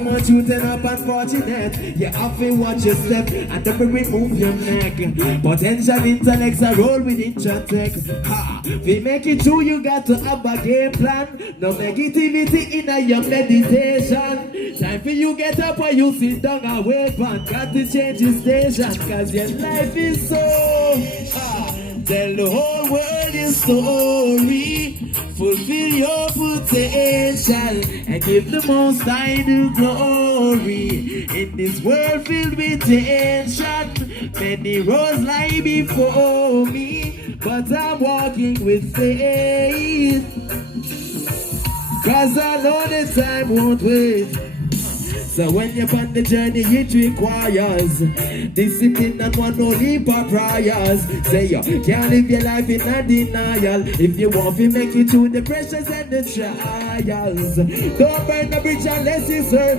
much you turn up unfortunate. You have to watch your step and never remove your neck. Potential intellects are roll with intratech. Ha! We make it true, you got to have a game plan. No negativity in your meditation. Time for you get up while you sit down and wait man. Got to change your station, cause your life is so. Tell the whole world your story. Fulfill your potential and give the Most High the glory. In this world filled with tension, many roads lie before me, but I'm walking with faith, cause I know the time won't wait. So when you're on the journey, it requires discipline and one no leap of prayers. Say you can't live your life in a denial if you want to make it through the pressures and the trials. Don't burn the bridge unless it's hurt.